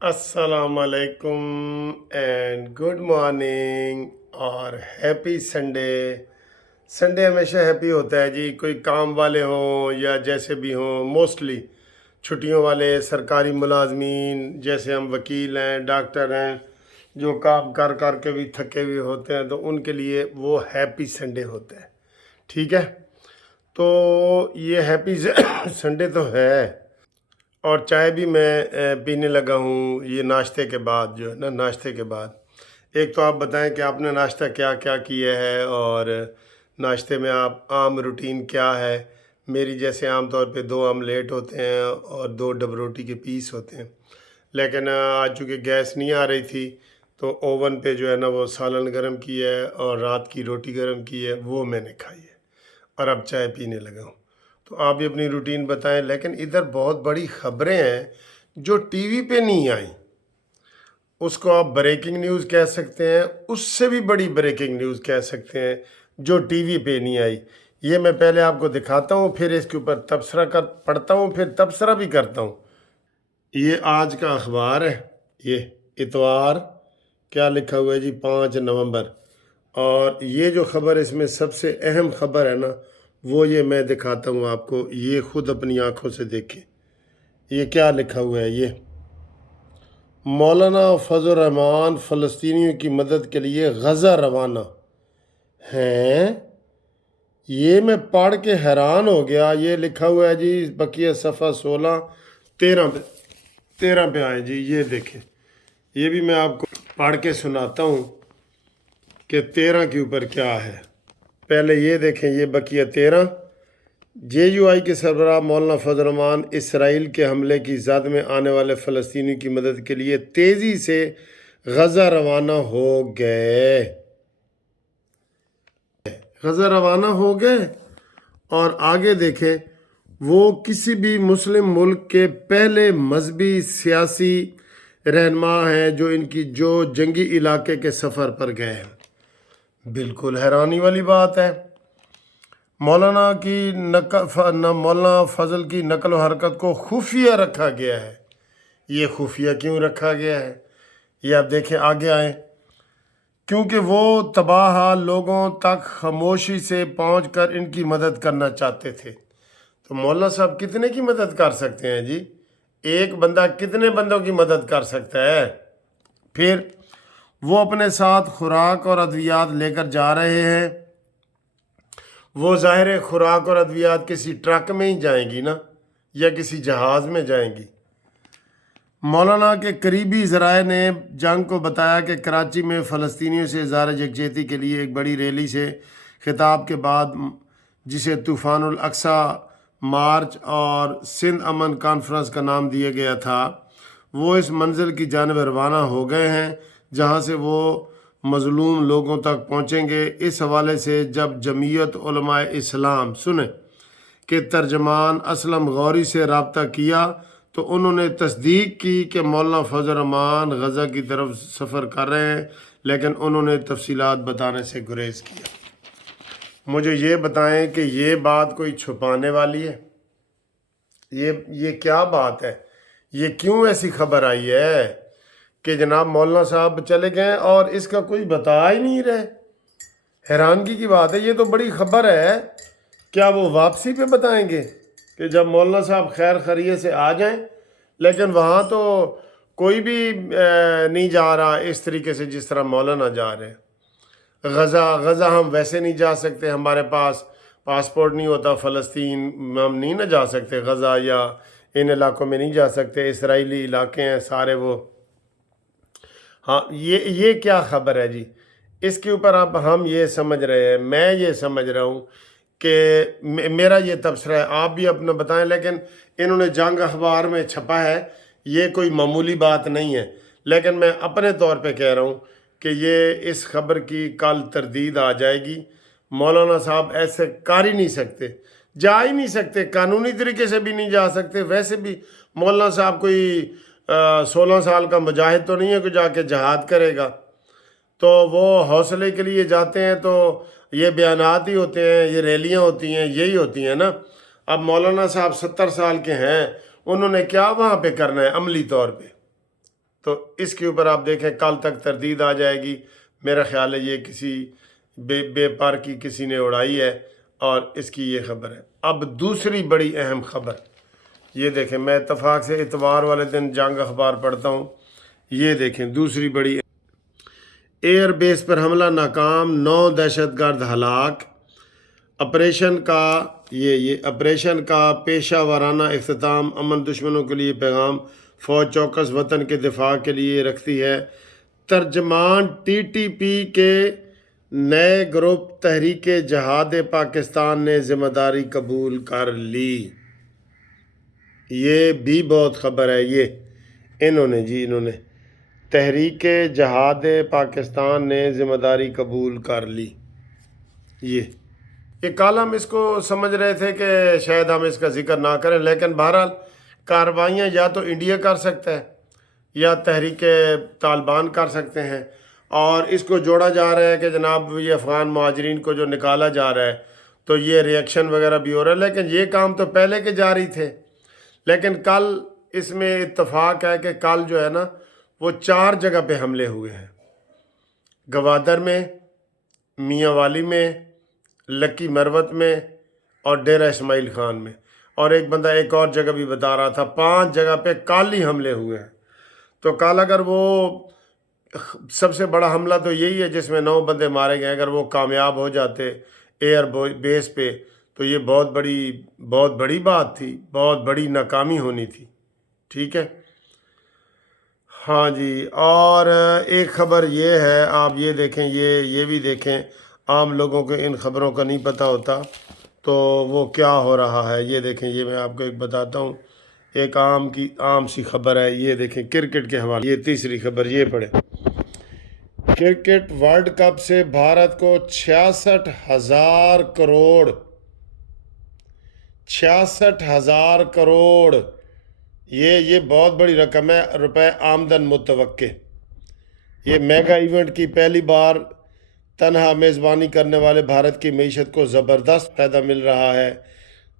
السلام علیکم and good morning اور ہیپی سنڈے۔ سنڈے ہمیشہ ہیپی ہوتا ہے جی، کوئی کام والے ہوں یا جیسے بھی ہوں، موسٹلی چھٹیوں والے سرکاری ملازمین جیسے ہم وکیل ہیں، ڈاکٹر ہیں، جو کام کر کر کے بھی تھکے ہوئے ہوتے ہیں، تو ان کے لیے وہ ہیپی سنڈے ہوتا ہے۔ ٹھیک ہے، تو یہ ہیپی سنڈے تو ہے، اور چائے بھی میں پینے لگا ہوں یہ ناشتے کے بعد، جو ہے نا ناشتے کے بعد۔ ایک تو آپ بتائیں کہ آپ نے ناشتہ کیا کیا کیا ہے، اور ناشتے میں آپ عام روٹین کیا ہے؟ میری جیسے عام طور پہ 2 آملیٹ ہوتے ہیں اور 2 ڈب روٹی کے پیس ہوتے ہیں، لیکن آج چونکہ گیس نہیں آ رہی تھی تو اوون پہ جو ہے نا وہ سالن گرم کی ہے اور رات کی روٹی گرم کی ہے، وہ میں نے کھائی ہے، اور اب چائے پینے لگا ہوں۔ تو آپ بھی اپنی روٹین بتائیں، لیکن ادھر بہت بڑی خبریں ہیں جو ٹی وی پہ نہیں آئیں، اس کو آپ بریکنگ نیوز کہہ سکتے ہیں، اس سے بھی بڑی بریکنگ نیوز کہہ سکتے ہیں جو ٹی وی پہ نہیں آئی۔ یہ میں پہلے آپ کو دکھاتا ہوں، پھر اس کے اوپر تبصرہ پڑھتا ہوں، پھر تبصرہ بھی کرتا ہوں۔ یہ آج کا اخبار ہے، یہ اتوار، کیا لکھا ہوا ہے جی، 5 نومبر، اور یہ جو خبر اس میں سب سے اہم خبر ہے نا، وہ یہ میں دکھاتا ہوں آپ کو، یہ خود اپنی آنکھوں سے دیکھیں۔ یہ کیا لکھا ہوا ہے؟ یہ مولانا فضل الرحمان فلسطینیوں کی مدد کے لیے غزہ روانہ ہیں۔ یہ میں پڑھ کے حیران ہو گیا۔ یہ لکھا ہوا ہے جی، بقیہ صفحہ 13 پہ آئے جی، یہ دیکھیں، یہ بھی میں آپ کو پڑھ کے سناتا ہوں کہ 13 کے اوپر کیا ہے۔ پہلے یہ دیکھیں، یہ بقیہ 13۔ جے یو آئی کے سربراہ مولانا فضل الرحمان اسرائیل کے حملے کی زد میں آنے والے فلسطینیوں کی مدد کے لیے تیزی سے غزہ روانہ ہو گئے۔ غزہ روانہ ہو گئے، اور آگے دیکھیں، وہ کسی بھی مسلم ملک کے پہلے مذہبی سیاسی رہنما ہیں جو جنگی علاقے کے سفر پر گئے ہیں۔ بالکل حیرانی والی بات ہے۔ مولانا فضل کی نقل و حرکت کو خفیہ رکھا گیا ہے۔ یہ خفیہ کیوں رکھا گیا ہے؟ یہ آپ دیکھیں، آگے آئیں۔ کیونکہ وہ تباہ حال لوگوں تک خاموشی سے پہنچ کر ان کی مدد کرنا چاہتے تھے۔ تو مولانا صاحب کتنے کی مدد کر سکتے ہیں جی؟ ایک بندہ کتنے بندوں کی مدد کر سکتا ہے؟ پھر وہ اپنے ساتھ خوراک اور ادویات لے کر جا رہے ہیں۔ وہ ظاہر خوراک اور ادویات کسی ٹرک میں ہی جائیں گی نا، یا کسی جہاز میں جائیں گی۔ مولانا کے قریبی ذرائع نے جنگ کو بتایا کہ کراچی میں فلسطینیوں سے اظہار یکجہتی کے لیے ایک بڑی ریلی سے خطاب کے بعد، جسے طوفان الاقصی مارچ اور سندھ امن کانفرنس کا نام دیا گیا تھا، وہ اس منزل کی جانب روانہ ہو گئے ہیں جہاں سے وہ مظلوم لوگوں تک پہنچیں گے۔ اس حوالے سے جب جمعیت علماء اسلام سنیں کہ ترجمان اسلم غوری سے رابطہ کیا تو انہوں نے تصدیق کی کہ مولانا فضل الرحمان غزہ کی طرف سفر کر رہے ہیں، لیکن انہوں نے تفصیلات بتانے سے گریز کیا۔ مجھے یہ بتائیں کہ یہ بات کوئی چھپانے والی ہے؟ یہ کیا بات ہے؟ یہ کیوں ایسی خبر آئی ہے کہ جناب مولانا صاحب چلے گئے اور اس کا کوئی بتا ہی نہیں رہے؟ حیرانگی کی بات ہے، یہ تو بڑی خبر ہے۔ کیا وہ واپسی پہ بتائیں گے کہ جب مولانا صاحب خیر خیریت سے آ جائیں؟ لیکن وہاں تو کوئی بھی نہیں جا رہا اس طریقے سے جس طرح مولانا جا رہے ہیں۔ غزہ ہم ویسے نہیں جا سکتے، ہمارے پاس پاسپورٹ نہیں ہوتا، فلسطین ہم نہیں نہ جا سکتے، غزہ یا ان علاقوں میں نہیں جا سکتے، اسرائیلی علاقے ہیں سارے وہ۔ ہاں، یہ کیا خبر ہے جی؟ اس کے اوپر اب ہم یہ سمجھ رہے ہیں، میں یہ سمجھ رہا ہوں کہ میرا یہ تبصرہ ہے، آپ بھی اپنا بتائیں، لیکن انہوں نے جنگ اخبار میں چھپا ہے، یہ کوئی معمولی بات نہیں ہے، لیکن میں اپنے طور پہ کہہ رہا ہوں کہ یہ اس خبر کی کل تردید آ جائے گی۔ مولانا صاحب ایسے کر ہی نہیں سکتے، جا ہی نہیں سکتے، قانونی طریقے سے بھی نہیں جا سکتے۔ ویسے بھی مولانا صاحب کوئی 16 سال کا مجاہد تو نہیں ہے کہ جا کے جہاد کرے گا، تو وہ حوصلے کے لیے جاتے ہیں، تو یہ بیانات ہی ہوتے ہیں، یہ ریلیاں ہوتی ہیں، یہی ہوتی ہیں نا۔ اب مولانا صاحب 70 سال کے ہیں، انہوں نے کیا وہاں پہ کرنا ہے عملی طور پہ؟ تو اس کے اوپر آپ دیکھیں کل تک تردید آ جائے گی. میرا خیال ہے یہ کسی بے پر کی کسی نے اڑائی ہے اور اس کی یہ خبر ہے. اب دوسری بڑی اہم خبر یہ دیکھیں، میں اتفاق سے اتوار والے دن جنگ اخبار پڑھتا ہوں. یہ دیکھیں دوسری بڑی، ایئر بیس پر حملہ ناکام، 9 دہشت گرد ہلاک. آپریشن کا پیشہ ورانہ اختتام، امن دشمنوں کے لیے پیغام، فوج چوکس وطن کے دفاع کے لیے رکھتی ہے. ترجمان ٹی ٹی پی کے نئے گروپ تحریک جہاد پاکستان نے ذمہ داری قبول کر لی. یہ بھی بہت خبر ہے. یہ انہوں نے تحریک جہاد پاکستان نے ذمہ داری قبول کر لی. یہ کل ہم اس کو سمجھ رہے تھے کہ شاید ہم اس کا ذکر نہ کریں، لیکن بہرحال کارروائیاں یا تو انڈیا کر سکتا ہے یا تحریک طالبان کر سکتے ہیں، اور اس کو جوڑا جا رہا ہے کہ جناب یہ افغان مہاجرین کو جو نکالا جا رہا ہے تو یہ ریئیکشن وغیرہ بھی ہو رہا ہے. لیکن یہ کام تو پہلے کے جاری تھے. لیکن کل اس میں اتفاق ہے کہ کل جو ہے نا وہ 4 جگہ پہ حملے ہوئے ہیں، گوادر میں، میاں والی میں، لکی مروت میں اور ڈیرہ اسماعیل خان میں، اور ایک بندہ ایک اور جگہ بھی بتا رہا تھا. 5 جگہ پہ کل ہی حملے ہوئے ہیں. تو کل اگر وہ سب سے بڑا حملہ تو یہی ہے جس میں 9 بندے مارے گئے، اگر وہ کامیاب ہو جاتے ایئر بیس پہ تو یہ بہت بڑی بات تھی، بہت بڑی ناکامی ہونی تھی. ٹھیک ہے، ہاں جی. اور ایک خبر یہ ہے، آپ یہ دیکھیں، یہ بھی دیکھیں، عام لوگوں کو ان خبروں کا نہیں پتہ ہوتا تو وہ کیا ہو رہا ہے. یہ دیکھیں، یہ میں آپ کو ایک بتاتا ہوں، ایک عام سی خبر ہے. یہ دیکھیں کرکٹ کے حوالے، یہ تیسری خبر، یہ پڑھیں. کرکٹ ورلڈ کپ سے بھارت کو 66,000 کروڑ 66,000 کروڑ یہ بہت بڑی رقم ہے روپے آمدن متوقع. یہ میگا ایونٹ کی پہلی بار تنہا میزبانی کرنے والے بھارت کی معیشت کو زبردست فائدہ مل رہا ہے،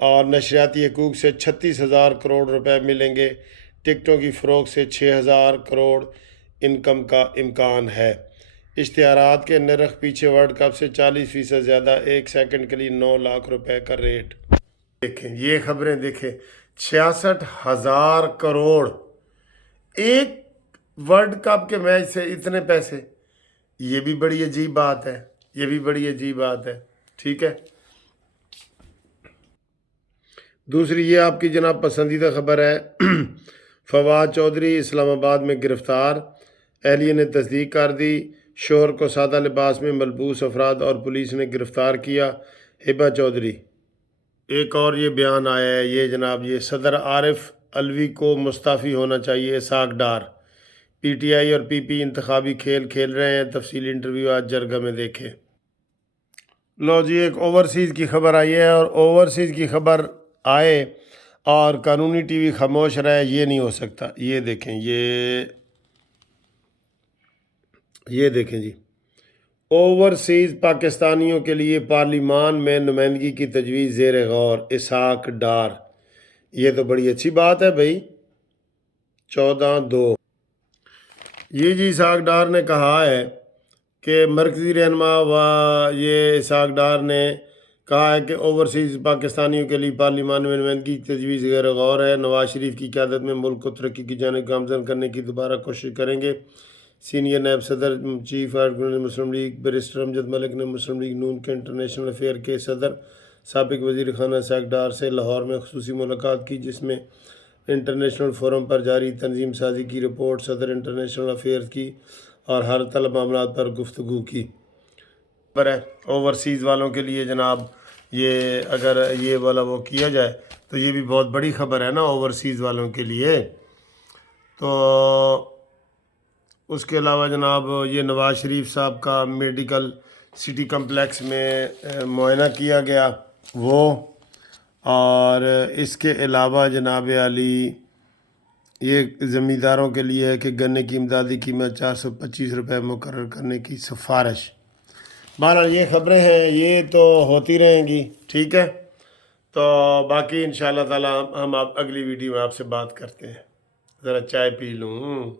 اور نشریاتی حقوق سے 36,000 کروڑ روپے ملیں گے. ٹکٹوں کی فروخت سے 6,000 کروڑ انکم کا امکان ہے. اشتہارات کے نرخ پیچھے، ورلڈ کپ سے 40% زیادہ، 1 سیکنڈ کے لیے 9 لاکھ روپے کا ریٹ. دیکھیں یہ خبریں، دیکھیں 66,000 کروڑ ایک ورلڈ کپ کے میچ سے، اتنے پیسے. یہ بھی بڑی عجیب بات ہے، یہ بھی بڑی عجیب بات ہے. ٹھیک ہے، دوسری یہ آپ کی جناب پسندیدہ خبر ہے. فواد چودھری اسلام آباد میں گرفتار، اہلیہ نے تصدیق کر دی. شوہر کو سادہ لباس میں ملبوس افراد اور پولیس نے گرفتار کیا. ہبہ چودھری. ایک اور یہ بیان آیا ہے، یہ جناب یہ صدر عارف علوی کو مستعفی ہونا چاہیے. Ishaq Dar. P T I اور پی پی انتخابی کھیل رہے ہیں. تفصیلی انٹرویو آج جرگہ میں دیکھیں. لو جی، ایک اوورسیز کی خبر آئی ہے، اور اوورسیز کی خبر آئے اور قانونی ٹی وی خاموش رہے، یہ نہیں ہو سکتا. یہ دیکھیں، یہ دیکھیں جی، اوورسیز پاکستانیوں کے لیے پارلیمان میں نمائندگی کی تجویز زیر غور. اسحاق ڈار. یہ تو بڑی اچھی بات ہے بھائی. 14/2. یہ جی اسحاق ڈار نے کہا ہے کہ مرکزی رہنما یہ اسحاق ڈار نے کہا ہے کہ اوورسیز پاکستانیوں کے لیے پارلیمان میں نمائندگی کی تجویز غیر غور ہے. نواز شریف کی قیادت میں ملک کو ترقی کی جانب گامزن کرنے کی دوبارہ کوشش کریں گے. سینئر نائب صدر چیف آرگنائزر مسلم لیگ بیرسٹر امجد ملک نے مسلم لیگ نون کے انٹرنیشنل افیئر کے صدر سابق وزیر خانہ اسحاق ڈار سے لاہور میں خصوصی ملاقات کی، جس میں انٹرنیشنل فورم پر جاری تنظیم سازی کی رپورٹ، صدر انٹرنیشنل افیئرز کی اور ہر طلب معاملات پر گفتگو کی. اوورسیز والوں کے لیے جناب یہ اگر یہ والا وہ کیا جائے تو یہ بھی بہت بڑی خبر ہے نا اوورسیز والوں کے لیے. تو اس کے علاوہ جناب یہ نواز شریف صاحب کا میڈیکل سٹی کمپلیکس میں معائنہ کیا گیا وہ، اور اس کے علاوہ جناب علی یہ زمینداروں کے لیے ہے کہ گنے کی امدادی قیمت 425 روپے مقرر کرنے کی سفارش. بہرحال یہ خبریں ہیں، یہ تو ہوتی رہیں گی. ٹھیک ہے، تو باقی انشاءاللہ تعالی ہم اگلی ویڈیو میں آپ سے بات کرتے ہیں. ذرا چائے پی لوں.